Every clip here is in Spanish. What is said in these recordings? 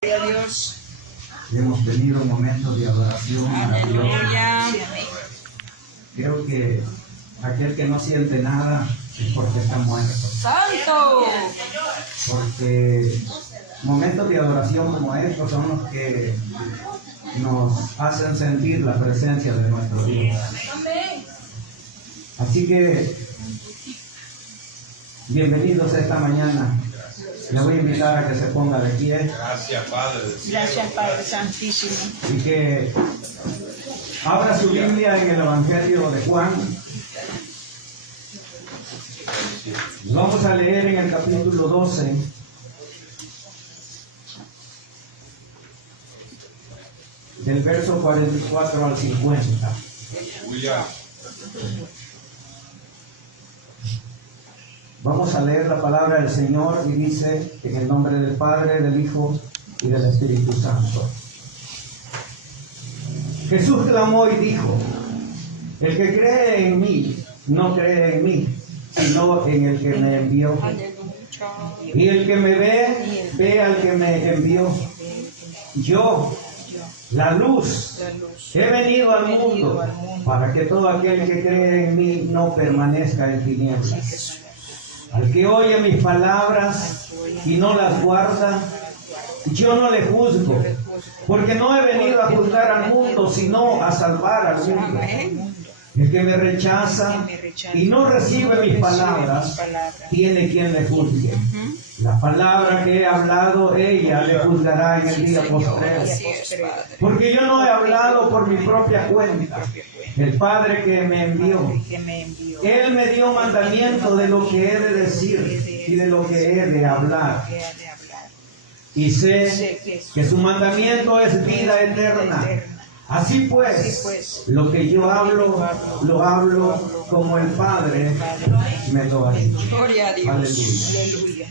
Gloria a Dios. Hemos tenido momentos de adoración maravillosos. Creo que aquel que no siente nada es porque está muerto. ¡Santo! Porque momentos de adoración como estos son los que nos hacen sentir la presencia de nuestro Dios. Así que, bienvenidos esta mañana. Le voy a invitar a que se ponga de pie. Gracias, Padre. Gracias, Padre Santísimo. Y que abra su Biblia en el Evangelio de Juan. Vamos a leer en el capítulo 12. Del verso 44 al 50. Aleluya. Vamos a leer la palabra del Señor y dice, en el nombre del Padre, del Hijo y del Espíritu Santo. Jesús clamó y dijo: el que cree en mí, no cree en mí, sino en el que me envió. Y el que me ve, ve al que me envió. Yo, la luz, he venido al mundo para que todo aquel que cree en mí no permanezca en tinieblas. Al que oye mis palabras y no las guarda, yo no le juzgo, porque no he venido a juzgar al mundo, sino a salvar al mundo. El que me rechaza y no recibe mis palabras, tiene quien le juzgue. La palabra que he hablado, ella le juzgará en el día postrero. Porque yo no he hablado por mi propia cuenta. El Padre que me envió, Él me dio mandamiento de lo que he de decir y de lo que he de hablar. Y sé que su mandamiento es vida eterna. Así pues, lo que yo hablo, lo hablo como el Padre me lo ha dicho. Gloria a Dios. Aleluya.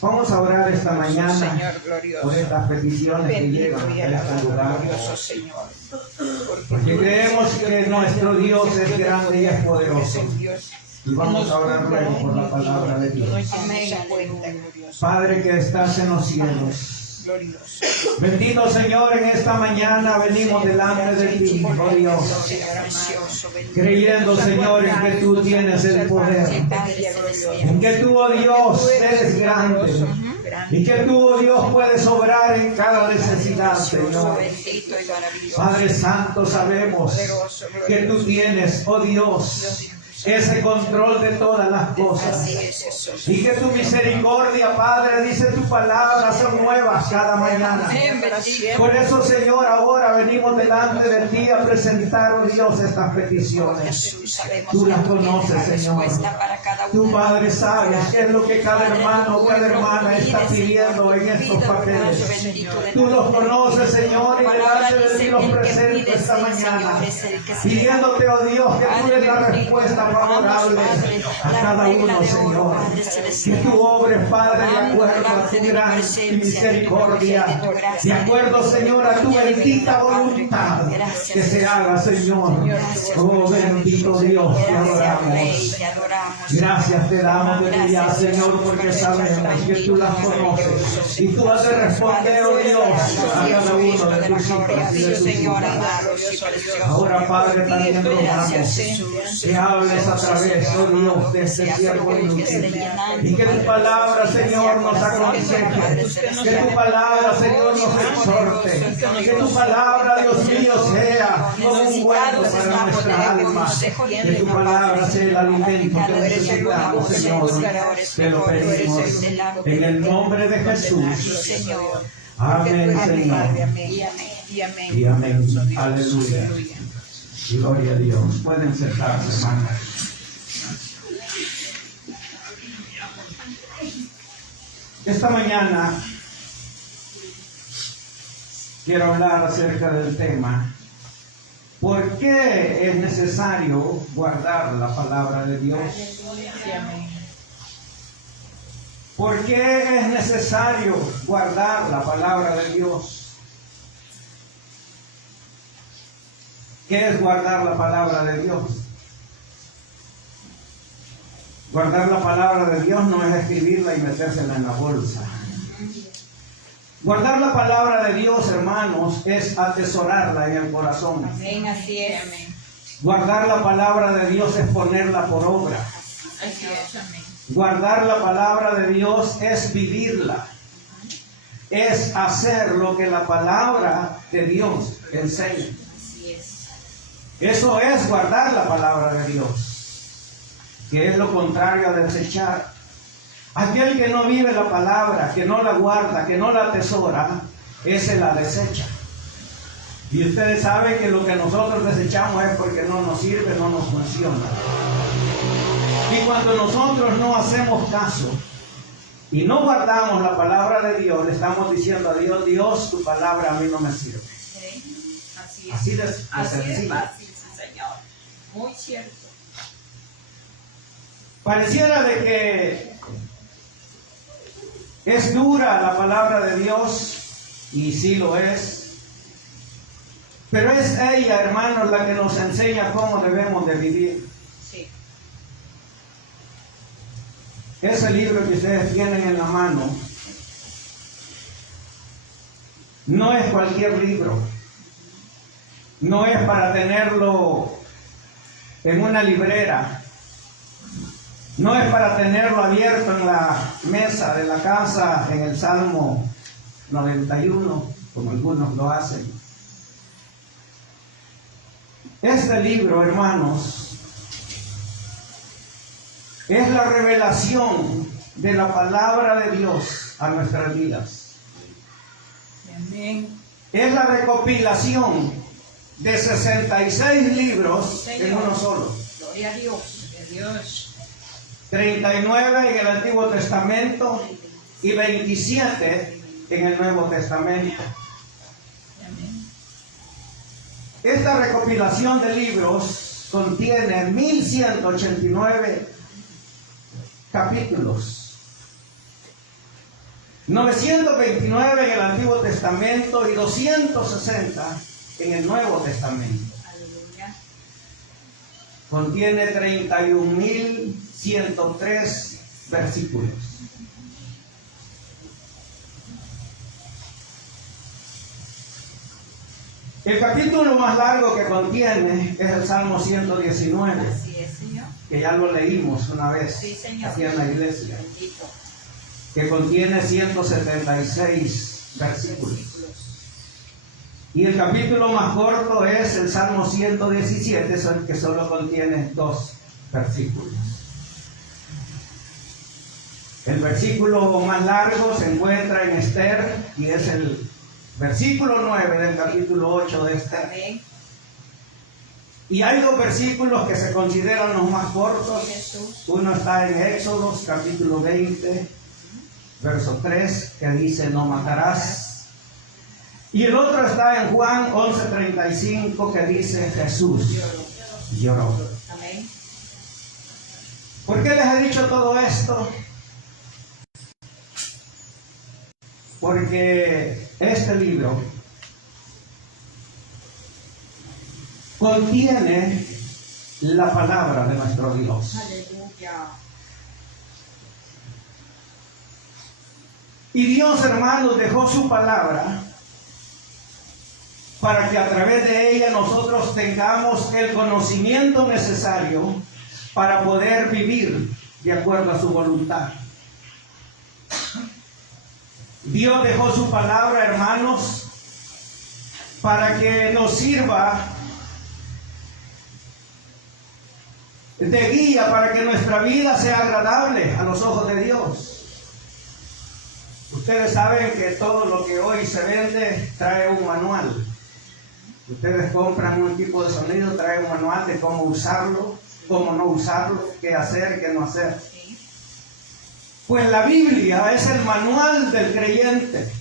Vamos a orar esta mañana por estas peticiones que llegan a este lugar. Porque creemos que nuestro Dios es grande y es poderoso. Y vamos a orar luego por la palabra de Dios. Padre que estás en los cielos, bendito Señor, en esta mañana venimos delante de ti, oh Dios, creyendo, Señor, en que tú tienes el poder, en que tú, oh Dios, eres grande, y que tú, oh Dios, puedes obrar en cada necesidad, Señor. Padre Santo, sabemos que tú tienes, oh Dios, ese control de todas las cosas, y que tu misericordia, Padre, dice tu palabra, son nuevas cada mañana. Por eso, Señor, ahora venimos delante de ti a presentar, oh Dios, estas peticiones. Tú las conoces, Señor. Tu Padre sabes qué es lo que cada hermano o cada hermana está pidiendo en estos papeles. Tú los conoces, Señor, y delante de ti los presento esta mañana, pidiéndote, oh Dios, que tú des la respuesta favorable a cada uno, Señor. Que tú obres, Padre, de acuerdo a tu gran misericordia, de acuerdo, Señor, a tu bendita voluntad, que se haga, Señor. Oh, bendito Dios, te adoramos. Gracias te damos de ya, Señor, porque sabemos que tú las conoces y tú has de responder, oh Dios, a cada uno de tus hijos y de tus hijas. Ahora, Padre, también rogamos que hables a través, oh Dios, de este siervo inútil, y que tu palabra, Señor, nos aconseje, que tu palabra, Señor, nos exhorte, que tu palabra, Dios mío, sea como un hueco para nuestra alma, que tu palabra sea el alimento que necesitamos, Señor. Te lo pedimos en el nombre de Jesús. Amén, Señor. Y amén. Aleluya. Gloria a Dios. Pueden sentarse, hermanos. Esta mañana quiero hablar acerca del tema: ¿por qué es necesario guardar la palabra de Dios? ¿Por qué es necesario guardar la palabra de Dios? ¿Qué es guardar la palabra de Dios? Guardar la palabra de Dios no es escribirla y metérsela en la bolsa. Guardar la palabra de Dios, hermanos, es atesorarla en el corazón. Amén, así es. Guardar la palabra de Dios es ponerla por obra. Así es, amén. Guardar la palabra de Dios es vivirla. Es hacer lo que la palabra de Dios enseña. Así es. Eso es guardar la palabra de Dios, que es lo contrario a desechar. Aquel que no vive la palabra, que no la guarda, que no la atesora, ese la desecha. Y ustedes saben que lo que nosotros desechamos es porque no nos sirve, no nos funciona. Y cuando nosotros no hacemos caso y no guardamos la palabra de Dios, le estamos diciendo a Dios: Dios, tu palabra a mí no me sirve. Sí, así es. Así de Así es sencillo. fácil, sí, Señor. Muy cierto. Pareciera de que es dura la palabra de Dios, y sí lo es. Pero es ella, hermanos, la que nos enseña cómo debemos de vivir. Sí. Ese libro que ustedes tienen en la mano no es cualquier libro. No es para tenerlo en una librera. No es para tenerlo abierto en la mesa de la casa en el Salmo 91, como algunos lo hacen. Este libro, hermanos, es la revelación de la palabra de Dios a nuestras vidas. Amén. Es la recopilación de 66 libros en uno solo. Gloria a Dios. Gloria a Dios. 39 en el Antiguo Testamento y 27 en el Nuevo Testamento. Amén. Esta recopilación de libros contiene 1189 capítulos, 929 en el Antiguo Testamento y 260 en el Nuevo Testamento. Aleluya. Contiene 31.103 versículos. El capítulo más largo que contiene es el Salmo 119, Así es, Señor. que ya lo leímos una vez Sí, Señor. aquí en la iglesia, Bendito. que contiene 176 versículos. Y el capítulo más corto es el Salmo 117, que solo contiene 2 versículos. El versículo más largo se encuentra en Esther y es el versículo 9 del capítulo 8 de Esther. Amén. Y hay 2 versículos que se consideran los más cortos. Jesús. Uno está en Éxodos capítulo 20, verso 3, que dice: no matarás. Y el otro está en Juan 11:35, que dice: Jesús lloró. Amén. ¿Por qué les he dicho todo esto? Porque este libro contiene la palabra de nuestro Dios. Aleluya. Y Dios, hermanos, dejó su palabra para que a través de ella nosotros tengamos el conocimiento necesario para poder vivir de acuerdo a su voluntad. Dios dejó su palabra, hermanos, para que nos sirva de guía, para que nuestra vida sea agradable a los ojos de Dios. Ustedes saben que todo lo que hoy se vende trae un manual. Ustedes compran un equipo de sonido, trae un manual de cómo usarlo, cómo no usarlo, qué hacer, qué no hacer. Sí. Pues la Biblia es el manual del creyente.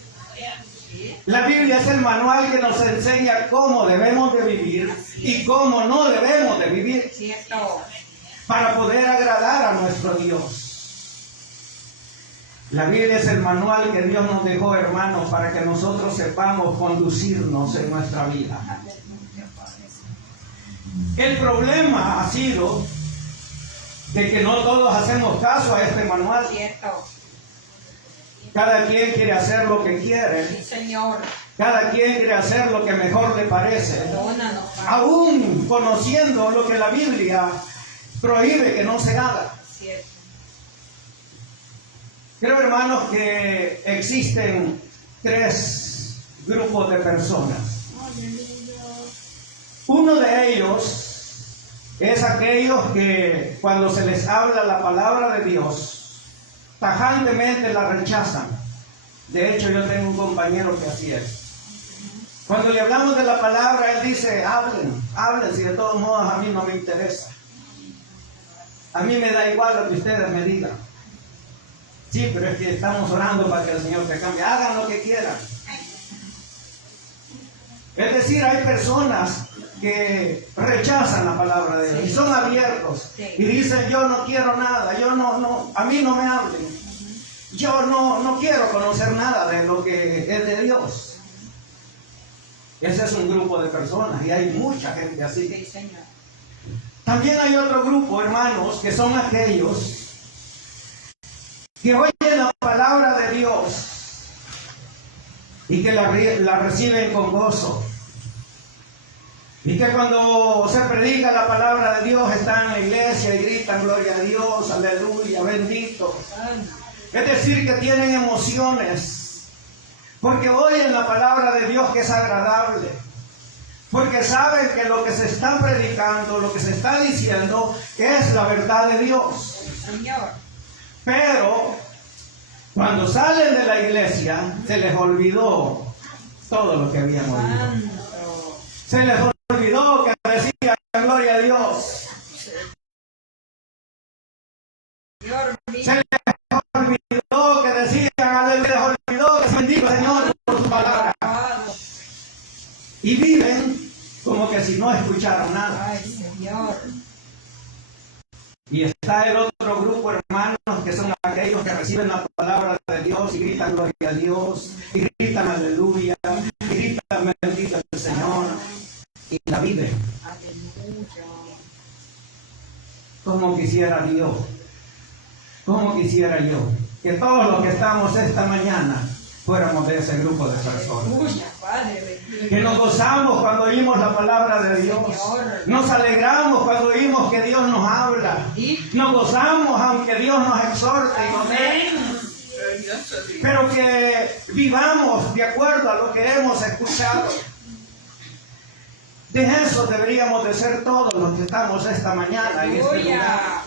Sí. La Biblia es el manual que nos enseña cómo debemos de vivir y cómo no debemos de vivir Cierto. para poder agradar a nuestro Dios. La Biblia es el manual que Dios nos dejó, hermanos, para que nosotros sepamos conducirnos en nuestra vida. Aleluya, Padre. El problema ha sido de que no todos hacemos caso a este manual. Cierto. Cada quien quiere hacer lo que quiere. Sí, Señor. Cada quien quiere hacer lo que mejor le parece. Perdónanos, Padre. Aún conociendo lo que la Biblia prohíbe que no se haga. Cierto. Creo, hermanos, que existen 3 grupos de personas. Uno de ellos es aquellos que cuando se les habla la palabra de Dios, tajantemente la rechazan. De hecho, yo tengo un compañero que así es. Cuando le hablamos de la palabra, él dice, hablen, si de todos modos a mí no me interesa. A mí me da igual lo que ustedes me digan. Sí, pero es que estamos orando para que el Señor te cambie. Hagan lo que quieran. Es decir, hay personas que rechazan la palabra de Dios y son abiertos y dicen, yo no quiero nada, a mí no me hablen. Yo no quiero conocer nada de lo que es de Dios. Ese es un grupo de personas y hay mucha gente así. Sí, Señor. También hay otro grupo, hermanos, que son aquellos que oyen la palabra de Dios y que la reciben con gozo. Y que cuando se predica la palabra de Dios están en la iglesia y gritan gloria a Dios, aleluya, bendito. Es decir, que tienen emociones. Porque oyen la palabra de Dios que es agradable. Porque saben que lo que se está predicando, lo que se está diciendo, es la verdad de Dios. Señor. Pero cuando salen de la iglesia, se les olvidó todo lo que habían oído. Santo. Se les olvidó que decían gloria a Dios. Señor mío. Se les olvidó que decían aleluya. Se les olvidó que se bendiga el Señor por su palabra. Y viven como que si no escucharon nada. Ay, Señor. Y está el otro grupo, hermanos, que son aquellos que reciben la palabra de Dios y gritan gloria a Dios, y gritan aleluya, y gritan bendito el Señor, y la viven. Aleluya. Como quisiera Dios, como quisiera yo, que todos los que estamos esta mañana fuéramos de ese grupo de personas. Aleluya, Padre bendito. Que nos gozamos cuando oímos la palabra de Dios. Nos alegramos cuando oímos que Dios nos habla. Nos gozamos aunque Dios nos exhorte y nos dé. Pero que vivamos de acuerdo a lo que hemos escuchado. De eso deberíamos de ser todos los que estamos esta mañana en este lugar.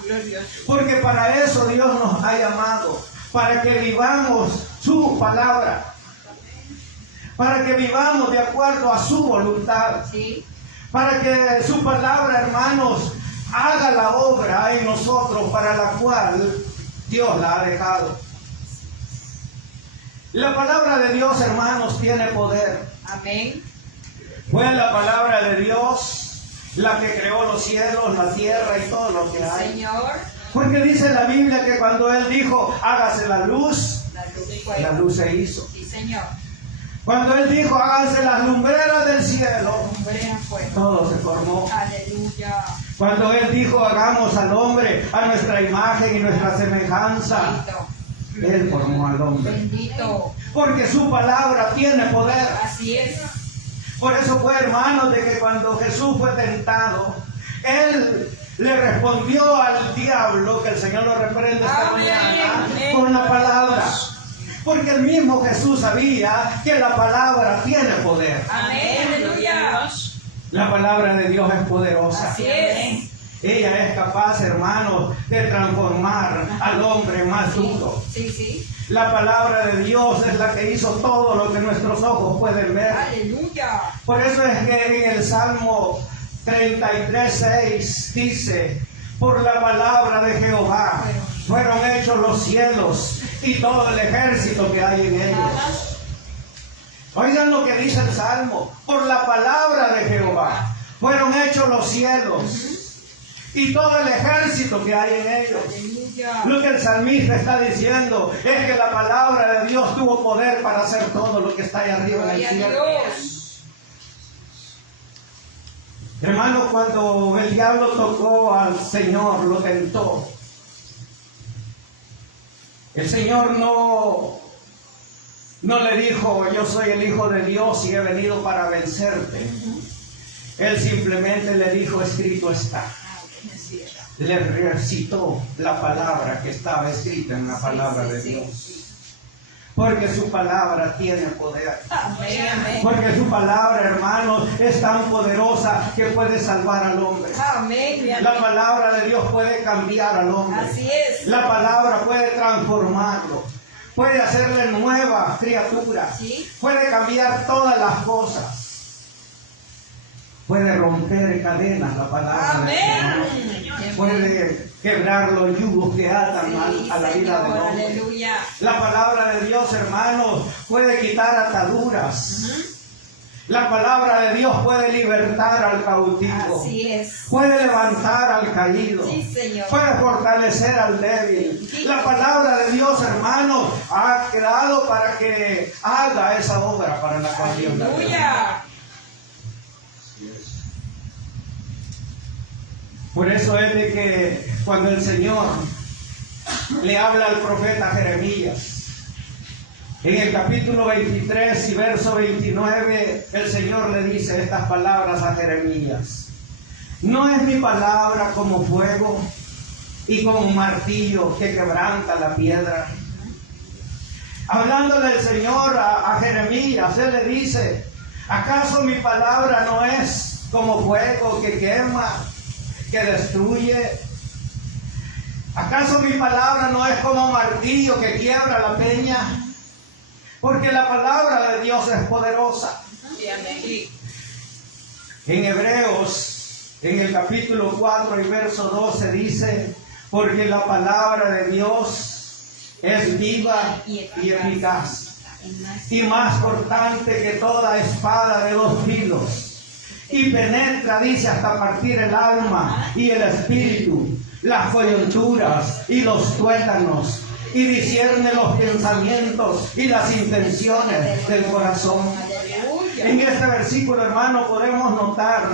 Porque para eso Dios nos ha llamado. Para que vivamos su palabra. Para que vivamos de acuerdo a su voluntad. Sí. Para que su palabra, hermanos, haga la obra en nosotros para la cual Dios la ha dejado. La palabra de Dios, hermanos, tiene poder. Amén. Fue la palabra de Dios la que creó los cielos, la tierra y todo lo que hay. Señor. Porque dice la Biblia que cuando Él dijo, hágase la luz La luz se hizo. Sí, Señor. Cuando Él dijo, háganse las lumbreras del cielo, Hombre fuego. todo se formó. Aleluya. Cuando Él dijo, hagamos al hombre a nuestra imagen y nuestra semejanza, Bendito. Él formó al hombre. Bendito. Porque su palabra tiene poder. Así es. Por eso fue, hermanos, de que cuando Jesús fue tentado, Él le respondió al diablo, que el Señor lo reprende esta mañana, con la palabra. Porque el mismo Jesús sabía que la palabra tiene poder. Amén. Aleluya. La palabra de Dios es poderosa. Así es. Ella es capaz, hermanos, de transformar al hombre más duro. Sí, sí. La palabra de Dios es la que hizo todo lo que nuestros ojos pueden ver. Aleluya. Por eso es que en el Salmo 33:6 dice, por la palabra de Jehová fueron hechos los cielos y todo el ejército que hay en ellos. Oigan lo que dice el Salmo, por la palabra de Jehová fueron hechos los cielos y todo el ejército que hay en ellos. Aleluya. Lo que el salmista está diciendo es que la palabra de Dios tuvo poder para hacer todo lo que está ahí arriba en el Gloria a cielo. Dios. Hermano, cuando el diablo tocó al Señor, lo tentó. El Señor no No le dijo, yo soy el Hijo de Dios y he venido para vencerte. Él simplemente le dijo, escrito está. Le recitó la palabra que estaba escrita en la palabra de Dios. Porque su palabra tiene poder. Amén. Porque su palabra, hermanos, es tan poderosa que puede salvar al hombre. Amén. La palabra de Dios puede cambiar al hombre. Así es. La palabra puede transformarlo. Puede hacerle nueva criatura. Sí. Puede cambiar todas las cosas. Puede romper cadenas la palabra de Dios. Amén. Puede quebrar los yugos que atan Sí, a la vida del Señor, hombre. aleluya. La palabra de Dios, hermanos, puede quitar ataduras. La palabra de Dios puede libertar al cautivo. Así es. Puede levantar al caído. Sí, Señor. Puede fortalecer al débil. Sí. La palabra de Dios, hermanos, ha quedado para que haga esa obra para la canción de Dios. Aleluya. Por eso es de que cuando el Señor le habla al profeta Jeremías, en el capítulo 23 y verso 29, el Señor le dice estas palabras a Jeremías. ¿No es mi palabra como fuego y como un martillo que quebranta la piedra? Hablándole el Señor a Jeremías, Él le dice, ¿acaso mi palabra no es como fuego que quema, que destruye? ¿Acaso mi palabra no es como martillo que quiebra la peña? Porque la palabra de Dios es poderosa. Sí. En Hebreos, en el capítulo 4 y verso 12 dice, porque la palabra de Dios es viva y eficaz, y más cortante que toda espada de 2 filos, y penetra, dice, hasta partir el alma y el espíritu, las coyunturas y los tuétanos, y discierne los pensamientos y las intenciones del corazón. En este versículo, hermano, podemos notar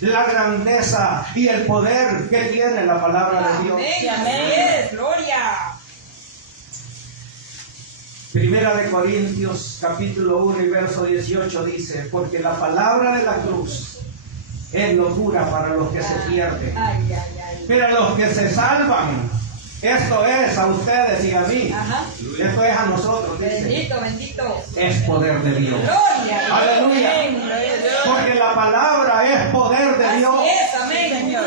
la grandeza y el poder que tiene la palabra de Dios. Amén. Amén. Gloria. Primera de Corintios, capítulo 1 y verso 18 dice, porque la palabra de la cruz es locura para los que se pierden, Ay, ay, ay. pero a los que se salvan, esto es a ustedes y a mí, Ajá. esto es a nosotros, dice, Bendito, bendito. es poder de Dios. Gloria. Aleluya. Amén. Gloria a Dios. Porque la palabra es poder de Dios. Así es, amén, Señor.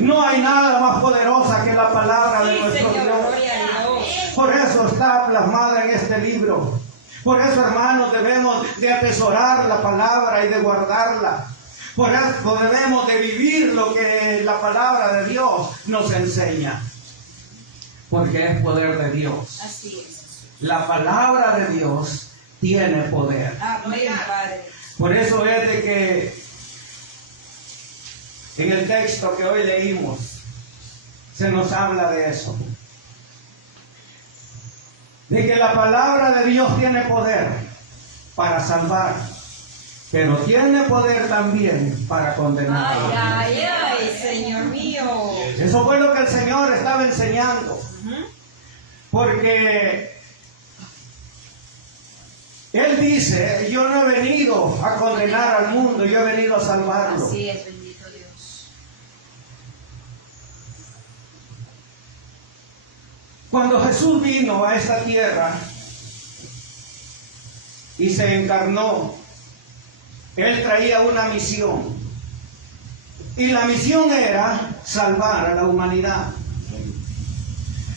No hay nada más poderosa que la palabra de Sí, nuestro Señor, Dios. gloria a Dios. Por eso está plasmada en este libro. Por eso, hermanos, debemos de atesorar la palabra y de guardarla. Por eso debemos de vivir lo que la palabra de Dios nos enseña. Porque es poder de Dios. Así es. La palabra de Dios tiene poder. Amén, Padre. Por eso es de que en el texto que hoy leímos se nos habla de eso. De que la palabra de Dios tiene poder para salvar, pero tiene poder también para condenar. Ay, ay, ay, Señor mío. Eso fue lo que el Señor estaba enseñando. Porque Él dice, yo no he venido a condenar al mundo, yo he venido a salvarlo. Así es, bendito Dios. Cuando Jesús vino a esta tierra y se encarnó, Él traía una misión. Y la misión era salvar a la humanidad.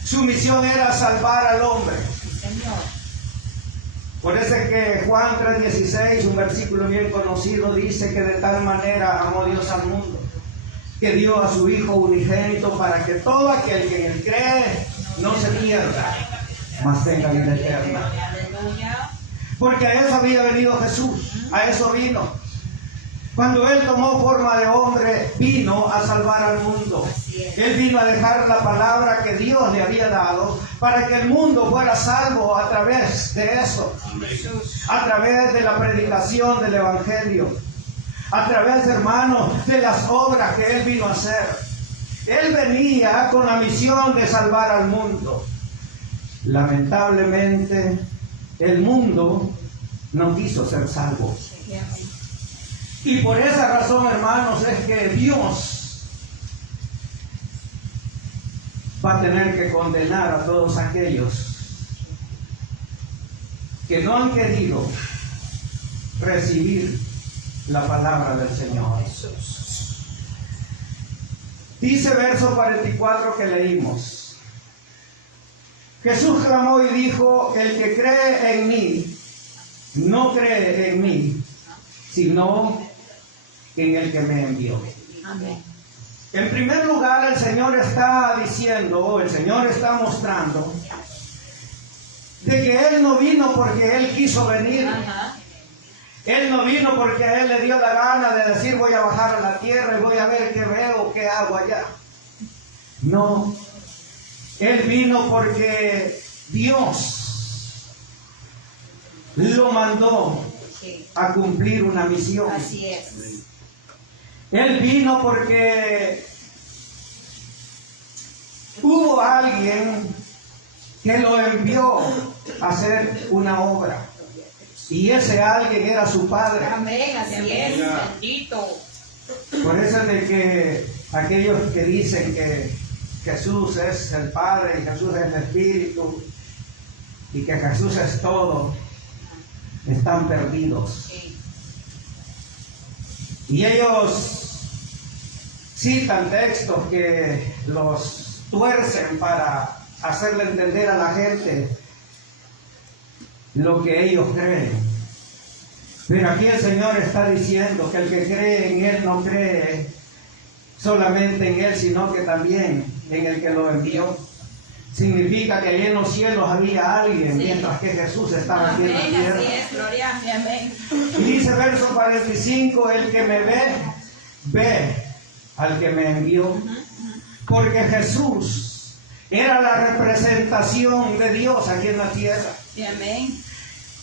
Su misión era salvar al hombre. Señor. Por eso es que Juan 3:16, un versículo bien conocido, dice que de tal manera amó Dios al mundo, que dio a su Hijo unigénito para que todo aquel que en él cree no se pierda, mas tenga vida eterna. Aleluya. Porque a eso había venido Jesús, a eso vino. Cuando Él tomó forma de hombre, vino a salvar al mundo. Él vino a dejar la palabra que Dios le había dado para que el mundo fuera salvo a través de eso. A través de la predicación del Evangelio. A través, hermanos, de las obras que Él vino a hacer. Él venía con la misión de salvar al mundo. Lamentablemente, el mundo no quiso ser salvo. Y por esa razón, hermanos, es que Dios va a tener que condenar a todos aquellos que no han querido recibir la palabra del Señor. Dice verso 44 que leímos: Jesús clamó y dijo: el que cree en mí, no cree en mí, sino en el que me envió. Amén. En primer lugar, el Señor está diciendo, el Señor está mostrando, de que Él no vino porque Él quiso venir. Ajá. Él no vino porque a Él le dio la gana de decir: voy a bajar a la tierra y voy a ver qué veo, qué hago allá. No. Él vino porque Dios lo mandó Sí. a cumplir una misión. Así es. Él vino porque hubo alguien que lo envió a hacer una obra. Y ese alguien era su Padre. Amén. Así es. Aleluya. Bendito. Por eso es de que aquellos que dicen que Jesús es el Padre y Jesús es el Espíritu y que Jesús es todo, están perdidos. Sí. Y ellos citan textos que los tuercen para hacerle entender a la gente lo que ellos creen. Pero aquí el Señor está diciendo que el que cree en Él no cree solamente en Él, sino que también en el que lo envió. Significa que allí en los cielos había alguien, Sí. mientras que Jesús estaba aquí en la Amén. tierra. Así es. Gloria a mi amén. Y dice verso 45, el que me ve, ve al que me envió. Porque Jesús era la representación de Dios aquí en la tierra. Sí, amén.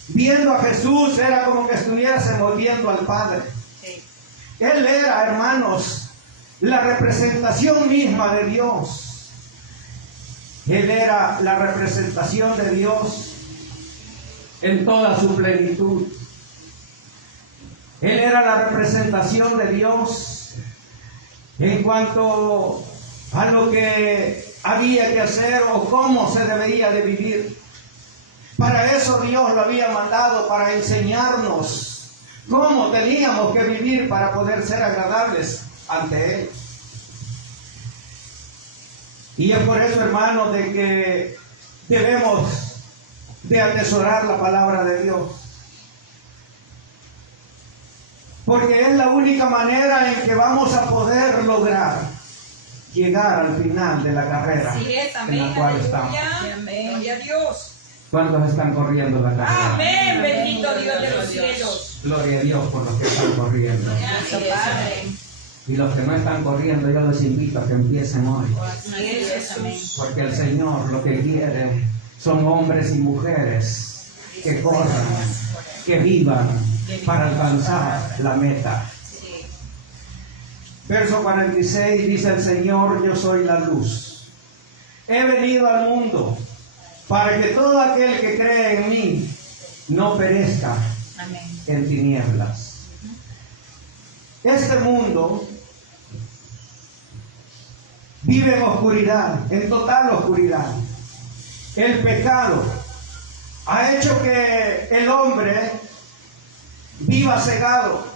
Viendo a Jesús era como que estuviésemos viendo al Padre. Sí. Él era, hermanos, la representación misma de Dios. Él era la representación de Dios en toda su plenitud. Él era la representación de Dios en cuanto a lo que había que hacer o cómo se debía de vivir. Para eso Dios lo había mandado, para enseñarnos cómo teníamos que vivir para poder ser agradables ante Él. Y es por eso, hermanos, de que debemos de atesorar la palabra de Dios. Porque es la única manera en que vamos a poder lograr llegar al final de la carrera Así es. en Amén. la cual estamos. Aleluya. Amén. Gloria a Dios. ¿Cuántos están corriendo la carrera? Amén. Bendito Dios de los cielos. Gloria a Dios por los que están corriendo. Así es. Amén. Y los que no están corriendo, yo los invito a que empiecen hoy. Así es, Jesús. Porque el Señor lo que quiere son hombres y mujeres que corran, que vivan para alcanzar la meta. Sí. Verso 46 dice el Señor: yo soy la luz. He venido al mundo para que todo aquel que cree en mí no perezca Amén. en tinieblas. Este mundo vive en oscuridad, en total oscuridad. El pecado ha hecho que el hombre viva cegado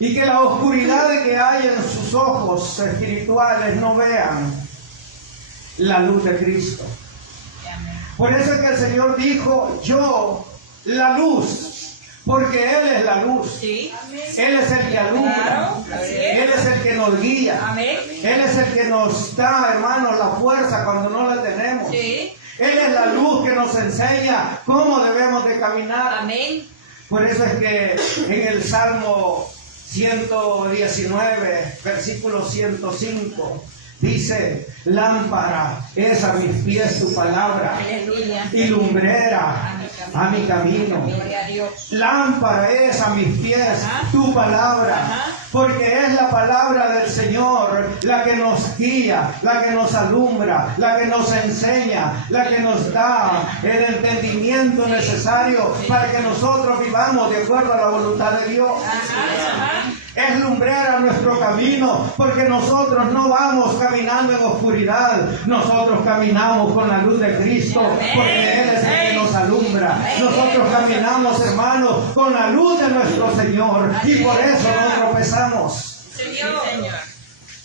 y que la oscuridad que hay en sus ojos espirituales no vean la luz de Cristo. Amén. Por eso es que el Señor dijo: yo, la luz, porque Él es la luz. Sí. Él es el que alumbra. Claro, así es. Él es el que nos guía. Amén. Él es el que nos da, hermanos, la fuerza cuando no la tenemos. Sí. Él es la luz que nos enseña cómo debemos de caminar. Amén. Por eso es que en el Salmo 119, versículo 105, dice: lámpara es a mis pies tu palabra Aleluya. y lumbrera a mi camino. Gloria a Dios. Lámpara es a mis pies tu palabra, porque es la palabra del Señor la que nos guía, la que nos alumbra, la que nos enseña, la que nos da el entendimiento necesario para que nosotros vivamos de acuerdo a la voluntad de Dios. Es lumbrera nuestro camino, porque nosotros no vamos caminando en oscuridad, nosotros caminamos con la luz de Cristo, porque Él es el que nos alumbra. Nosotros caminamos, hermanos, con la luz de nuestro Señor, y por eso no tropezamos. Señor.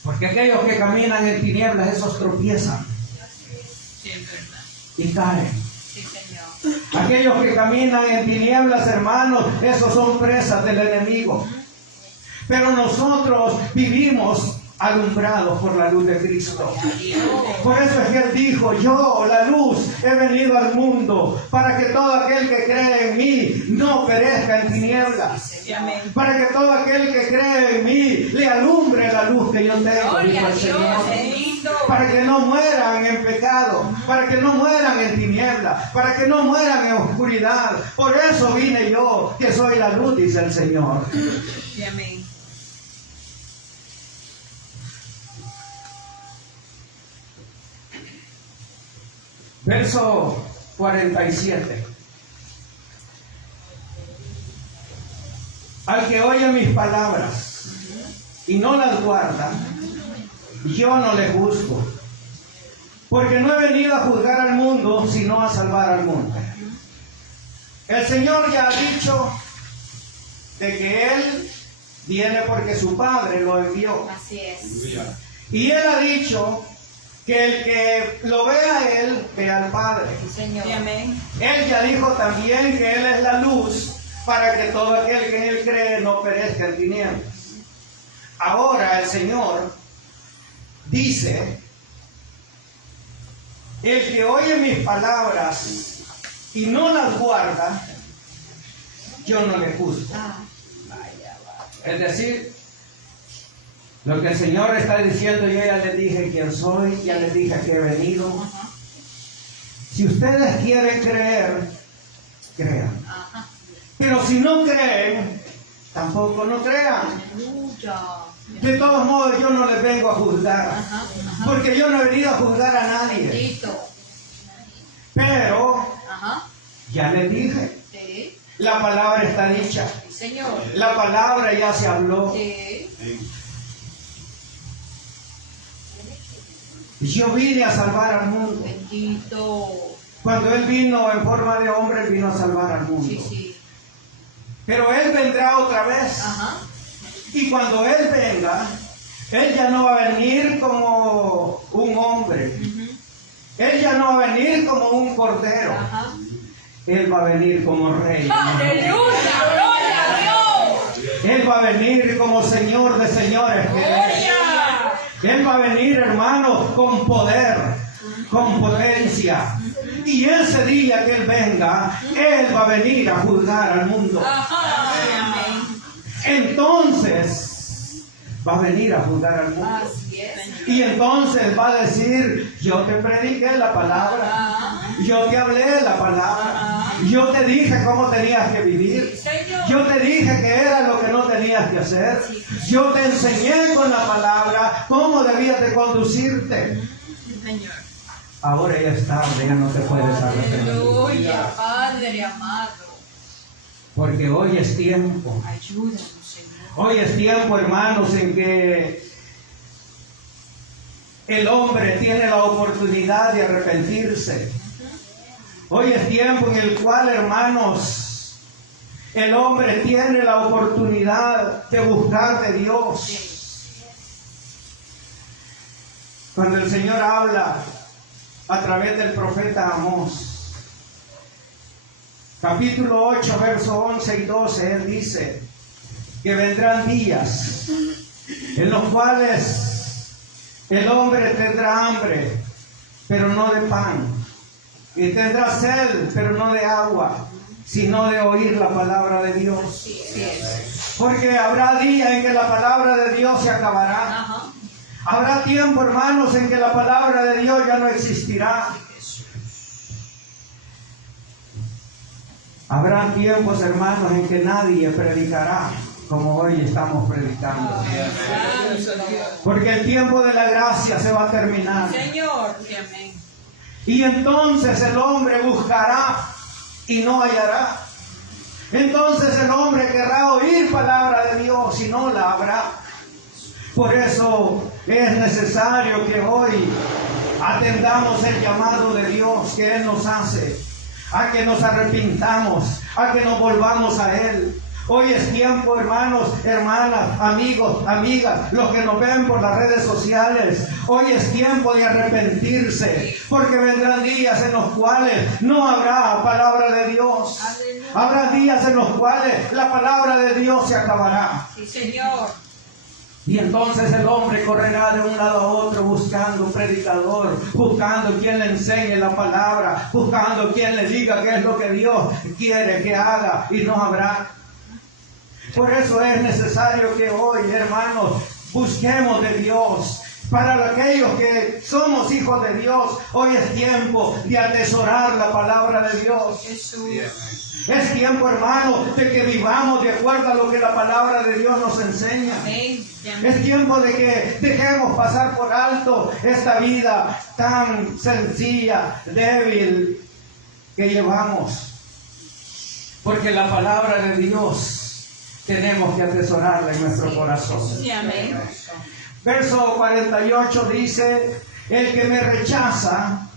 Porque aquellos que caminan en tinieblas, esos tropiezan Sí, es verdad. y caen. Sí, Señor. Aquellos que caminan en tinieblas, hermanos, esos son presas del enemigo. Pero nosotros vivimos alumbrados por la luz de Cristo. Por eso es que Él dijo: yo, la luz, he venido al mundo para que todo aquel que cree en mí no perezca en tinieblas. Amén. Para que todo aquel que cree en mí le alumbre la luz que yo tengo, Gloria dijo a el Dios. Señor. Bendito. Para que no mueran en pecado, para que no mueran en tinieblas, para que no mueran en oscuridad. Por eso vine yo, que soy la luz, dice el Señor. Sí, amén. Verso 47. Al que oye mis palabras y no las guarda, yo no le juzgo, porque no he venido a juzgar al mundo, sino a salvar al mundo. El Señor ya ha dicho de que Él viene porque su Padre lo envió. Así es. Aleluya. Y Él ha dicho que el que lo vea a Él, vea al Padre. Sí, Señor. Sí, amén. Él ya dijo también que Él es la luz para que todo aquel que en Él cree no perezca en tinieblas. Ahora el Señor dice: el que oye mis palabras y no las guarda, yo no le juzgo. Es decir, lo que el Señor está diciendo, yo ya le dije quién soy, ya le dije que he venido. Si ustedes quieren creer, crean. Ajá. Pero si no creen, tampoco no crean. Aleluya. De todos modos, yo no les vengo a juzgar, Ajá. porque yo no he venido a juzgar a nadie. Bendito. Pero Ajá. ya les dije, Sí. la palabra está dicha, Sí, Señor. la palabra ya se habló. Sí. Sí. Yo vine a salvar al mundo. Bendito. Cuando Él vino en forma de hombre, Él vino a salvar al mundo. Sí, sí. Pero Él vendrá otra vez. Ajá. Y cuando Él venga, Él ya no va a venir como un hombre. Él ya no va a venir como un cordero. Ajá. Él va a venir como rey. Aleluya. Gloria a Dios. Él va a venir como Señor de señores. Gloria. Él va a venir, hermano, con poder, con potencia. Y ese día que Él venga, Él va a venir a juzgar al mundo. Ajá. Amén. Entonces, va a venir a juzgar al mundo. Así es. Y entonces va a decir: yo te prediqué la palabra, Ajá. yo te hablé la palabra, yo te dije cómo tenías que vivir, Señor. yo te dije que era lo que no tenías que hacer, yo te enseñé con la palabra cómo debías de conducirte. Señor. Ahora ya es tarde, ya no te puedes arrepentir, Aleluya, Padre amado. porque hoy es tiempo. Ayúdanos, Señor. Hoy es tiempo, hermanos, en que el hombre tiene la oportunidad de arrepentirse. Hoy es tiempo en el cual, hermanos, el hombre tiene la oportunidad de buscar de Dios. Cuando el Señor habla a través del profeta Amós, capítulo 8, verso 11 y 12, Él dice que vendrán días en los cuales el hombre tendrá hambre, pero no de pan, y tendrá sed, pero no de agua, sino de oír la palabra de Dios. Sí es. Porque habrá días en que la palabra de Dios se acabará. Ajá. Habrá tiempo, hermanos, en que la palabra de Dios ya no existirá. Habrá tiempos, hermanos, en que nadie predicará como hoy estamos predicando. Porque el tiempo de la gracia se va a terminar. Señor. Amén. Y entonces el hombre buscará y no hallará. Entonces el hombre querrá oír palabra de Dios y no la habrá. Por eso es necesario que hoy atendamos el llamado de Dios que Él nos hace, a que nos arrepintamos, a que nos volvamos a Él. Hoy es tiempo, hermanos, hermanas, amigos, amigas, los que nos ven por las redes sociales. Hoy es tiempo de arrepentirse, porque vendrán días en los cuales no habrá palabra de Dios. Habrá días en los cuales la palabra de Dios se acabará. Sí, Señor. Y entonces el hombre correrá de un lado a otro buscando un predicador, buscando quien le enseñe la palabra, buscando quien le diga qué es lo que Dios quiere que haga, y no habrá. Por eso es necesario que hoy, hermanos, busquemos de Dios. Para aquellos que somos hijos de Dios, hoy es tiempo de atesorar la palabra de Dios. Jesús. Es tiempo, hermanos, de que vivamos de acuerdo a lo que la palabra de Dios nos enseña. Amén. Es tiempo de que dejemos pasar por alto esta vida tan sencilla, débil que llevamos. Porque la palabra de Dios tenemos que atesorarla en nuestro corazón. Sí, amén. Verso 48 dice: el que me rechaza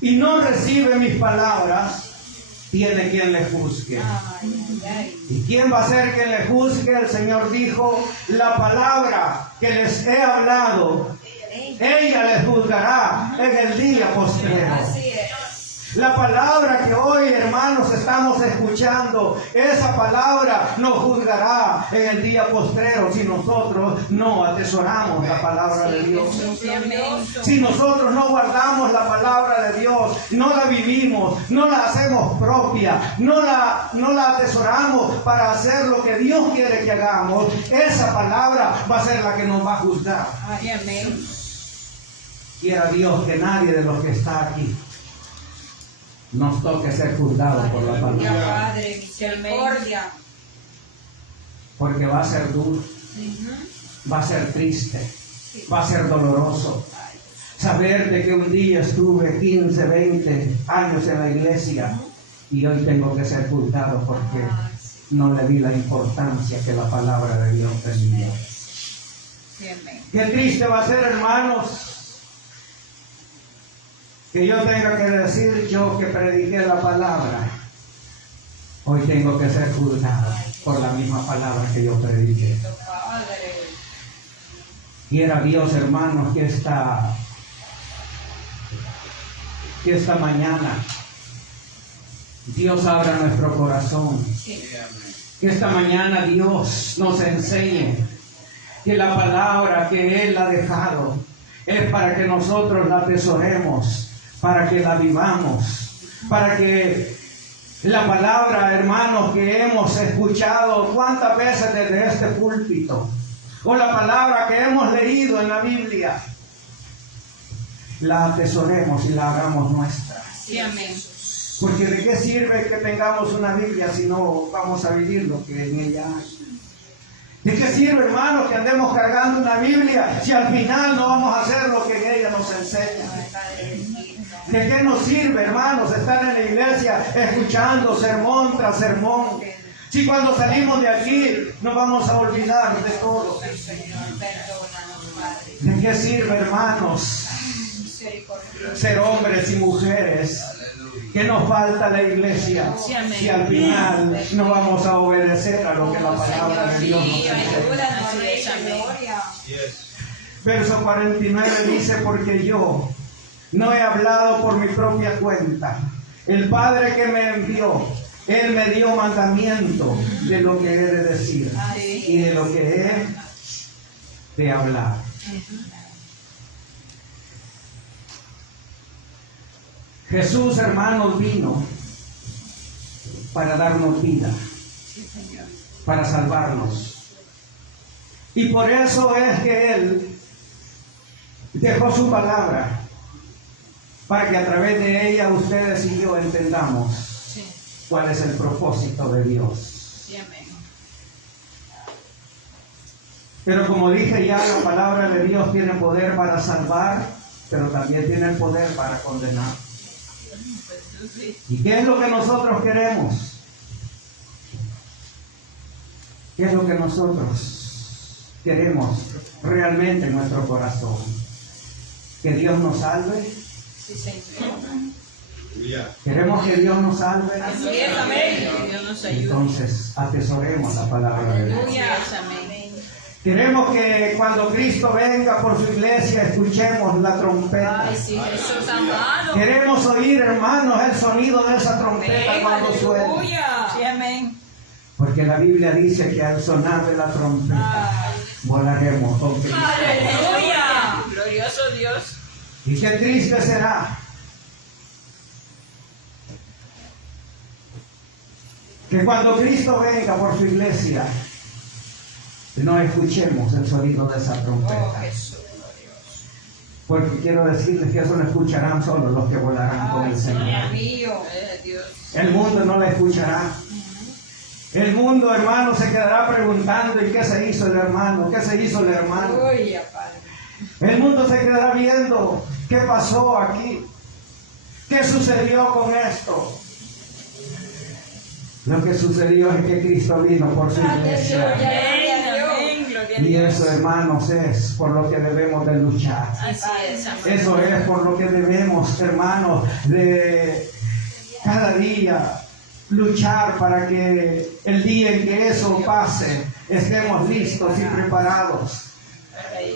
y no recibe mis palabras, tiene quien le juzgue. ¿Y quién va a ser quien le juzgue? El Señor dijo: la palabra que les he hablado, ella les juzgará en el día postrero. La palabra que hoy, hermanos, estamos escuchando, esa palabra nos juzgará en el día postrero si nosotros no atesoramos la palabra de Dios. Si nosotros no guardamos la palabra de Dios, no la vivimos, no la hacemos propia, no la atesoramos para hacer lo que Dios quiere que hagamos, esa palabra va a ser la que nos va a juzgar. Amén. Quiera Dios que nadie de los que está aquí nos toque ser juzgados por la palabra. Padre, misericordia. Porque va a ser duro, va a ser triste, va a ser doloroso. Saber de que un día estuve 15, 20 años en la iglesia y hoy tengo que ser juzgado porque no le di la importancia que la palabra de Dios tenía. Qué triste va a ser, hermanos, que yo tenga que decir, yo que prediqué la palabra, hoy tengo que ser juzgado por la misma palabra que yo prediqué. Quiera Dios, hermanos, que esta mañana Dios abra nuestro corazón. Que esta mañana Dios nos enseñe que la palabra que Él ha dejado es para que nosotros la atesoremos, para que la vivamos, para que la palabra, hermanos, que hemos escuchado cuántas veces desde este púlpito, o la palabra que hemos leído en la Biblia, la atesoremos y la hagamos nuestra. Sí, amén. Porque ¿de qué sirve que tengamos una Biblia si no vamos a vivir lo que en ella hay? ¿De qué sirve, hermanos, que andemos cargando una Biblia si al final no vamos a hacer lo que en ella nos enseña? ¿De qué nos sirve, hermanos, estar en la iglesia escuchando sermón tras sermón? Si cuando salimos de aquí nos vamos a olvidar de todo. ¿De qué sirve, hermanos, ser hombres y mujeres que nos falta la iglesia si al final no vamos a obedecer a lo que la palabra de Dios nos enseña? Verso 49 dice: porque yo no he hablado por mi propia cuenta. El Padre que me envió, Él me dio mandamiento de lo que he de decir y de lo que he de hablar. Jesús, hermanos, vino para darnos vida, para salvarnos. Y por eso es que Él dejó su palabra, para que a través de ella ustedes y yo entendamos cuál es el propósito de Dios. Sí, amén. Pero como dije ya, la palabra de Dios tiene poder para salvar, pero también tiene el poder para condenar. ¿Y qué es lo que nosotros queremos? ¿Qué es lo que nosotros queremos realmente en nuestro corazón? ¿Que Dios nos salve? Sí, Señor. Aleluya. ¿Queremos que Dios nos salve? Así es, amén. Que Dios nos ayude. Entonces, atesoremos la palabra de Dios. Aleluya. Amén. Queremos que cuando Cristo venga por su iglesia, escuchemos la trompeta. Ay, sí, Jesús amado. Queremos oír, hermanos, el sonido de esa trompeta Amén. cuando suene. Aleluya. Sí, amén. Porque la Biblia dice que al sonar de la trompeta Ay. volaremos con Cristo. Aleluya. Glorioso Dios. Y qué triste será que cuando Cristo venga por su iglesia, no escuchemos el sonido de esa Oh, trompeta. Jesús. Porque quiero decirles que eso no escucharán solo los que volarán con Ay, el Señor Señor. mío. Dios. El mundo no la escuchará. El mundo, hermano, se quedará preguntando: ¿y qué se hizo el hermano? ¿Qué se hizo el hermano? Aleluya, Padre. El mundo se quedará viendo qué pasó aquí, qué sucedió con esto. Lo que sucedió es que Cristo vino por su iglesia. Amén, amén. Gloria a Y Dios. eso, hermanos, es por lo que debemos de luchar. Así es, amén. Eso es por lo que debemos, hermanos, de cada día luchar para que el día en que eso pase estemos listos y preparados.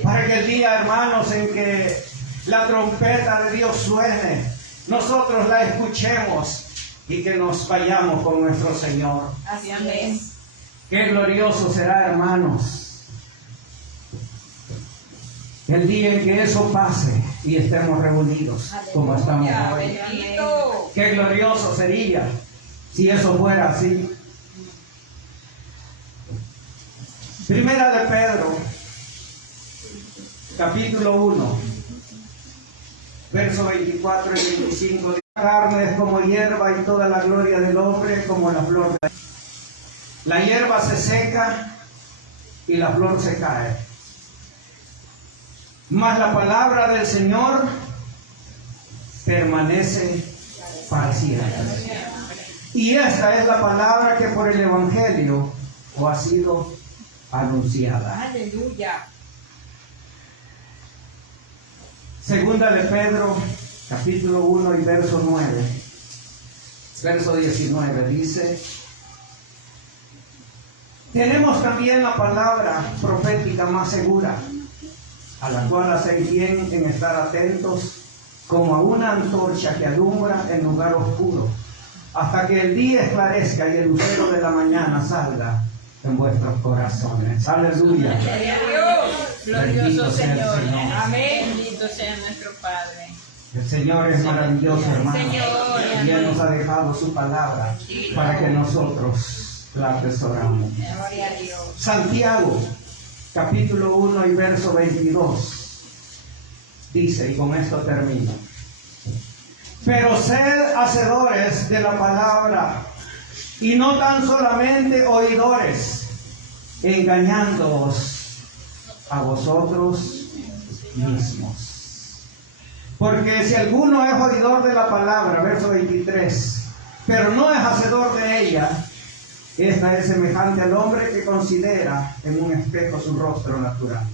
Para que el día, hermanos, en que la trompeta de Dios suene, nosotros la escuchemos y que nos vayamos con nuestro Señor. Así amén. Qué glorioso será, hermanos, el día en que eso pase y estemos reunidos como estamos Aleluya, hoy. bendito. Qué glorioso sería si eso fuera así. Primera de Pedro, capítulo 1, verso 24 y 25. La carne es como hierba y toda la gloria del hombre como la flor. La hierba se seca y la flor se cae. Mas la palabra del Señor permanece para siempre. Y esta es la palabra que por el Evangelio os ha sido anunciada. Aleluya. Segunda de Pedro, capítulo 1 y verso 9. Verso 19 dice: tenemos también la palabra profética más segura, a la cual hacéis bien en estar atentos, como a una antorcha que alumbra en lugar oscuro, hasta que el día esclarezca y el lucero de la mañana salga en vuestros corazones. Aleluya. Gloria a Dios. Bendito Glorioso sea el Señor. Señor. Amén. Bendito sea nuestro Padre. El Señor es maravilloso, hermano. Señor. Y Él nos ha dejado su palabra para que nosotros la atesoramos. Gloria a Dios. Santiago, capítulo 1 y verso 22, dice, y con esto termino: pero sed hacedores de la palabra, y no tan solamente oidores, engañándoos a vosotros mismos. Porque si alguno es oidor de la palabra, verso 23, pero no es hacedor de ella, esta es semejante al hombre que considera en un espejo su rostro natural.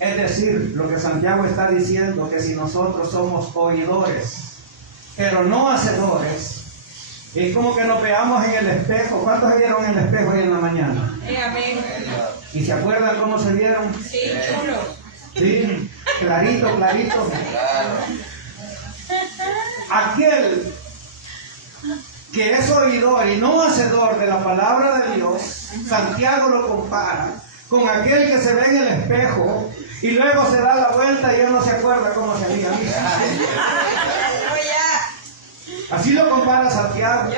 Es decir, lo que Santiago está diciendo, que si nosotros somos oidores, pero no hacedores, es como que nos veamos en el espejo. ¿Cuántos se vieron en el espejo hoy en la mañana? Amén. ¿Y se acuerdan cómo se vieron? Sí, chulo. Sí, clarito, clarito. Aquel que es oidor y no hacedor de la palabra de Dios, Santiago lo compara con aquel que se ve en el espejo y luego se da la vuelta y él no se acuerda cómo se veía. Así lo compara Santiago.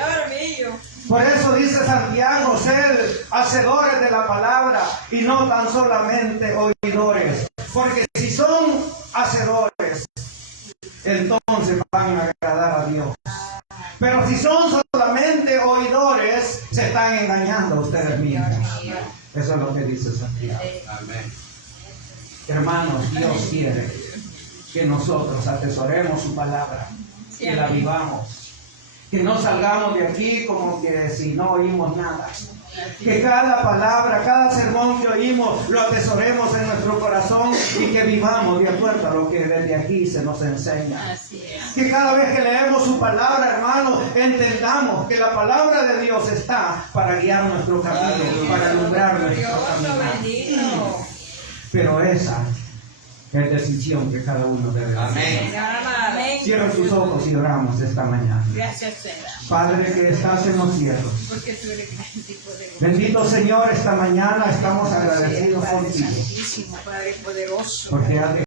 Por eso dice Santiago: sed hacedores de la palabra y no tan solamente oidores. Porque si son hacedores, entonces van a agradar a Dios. Pero si son solamente oidores, se están engañando ustedes mismos. Eso es lo que dice Santiago. Amén. Hermanos, Dios quiere que nosotros atesoremos su palabra, que la vivamos, que no salgamos de aquí como que si no oímos nada. Que cada palabra, cada sermón que oímos lo atesoremos en nuestro corazón y que vivamos de acuerdo a lo que desde aquí se nos enseña. Así es. Que cada vez que leemos su palabra, hermanos, entendamos que la palabra de Dios está para guiar nuestro camino, para alumbrar nuestro Dios lo camino. bendiga. Pero esa es decisión que cada uno debe hacer. Amén. Amén. Cierra sus ojos y oramos esta mañana. Gracias, Señor. Padre que estás en los cielos. Porque tú eres grande y poderoso. Bendito Señor, esta mañana estamos agradecidos Padre contigo. Santísimo, Padre poderoso. Porque has